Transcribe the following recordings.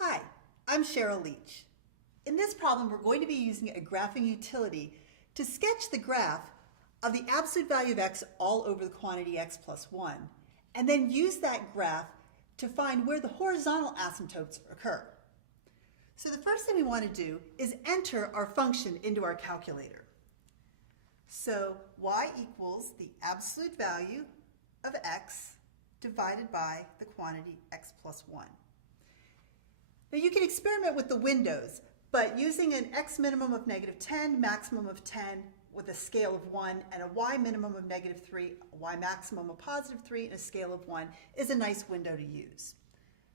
Hi, I'm Cheryl Leach. In this problem, we're going to be using a graphing utility to sketch the graph of the absolute value of x all over the quantity x plus 1, and then use that graph to find where the horizontal asymptotes occur. So the first thing we want to do is enter our function into our calculator. So y equals the absolute value of x divided by the quantity x plus 1. Now you can experiment with the windows, but using an x minimum of -10, maximum of 10 with a scale of 1, and a y minimum of -3, a y maximum of +3, and a scale of 1 is a nice window to use.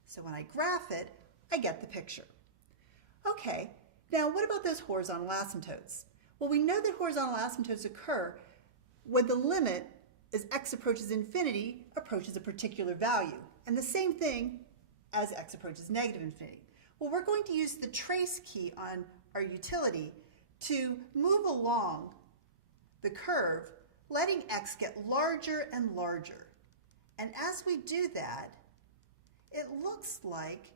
So when I graph it, I get the picture. Okay, now what about those horizontal asymptotes? Well, we know that horizontal asymptotes occur when the limit as x approaches infinity approaches a particular value, and the same thing as x approaches -infinity. Well, we're going to use the trace key on our utility to move along the curve, letting x get larger and larger. And as we do that, it looks like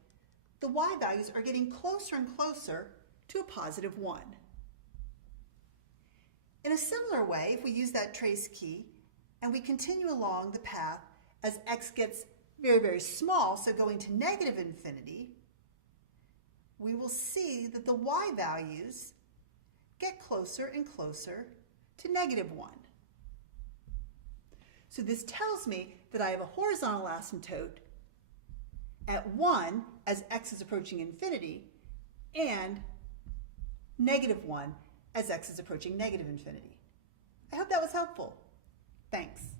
the y values are getting closer and closer to a +1. In a similar way, if we use that trace key and we continue along the path as x gets very, very small, so going to -infinity, we will see that the y values get closer and closer to -1. So this tells me that I have a horizontal asymptote at 1 as x is approaching infinity and -1 as x is approaching -infinity. I hope that was helpful. Thanks.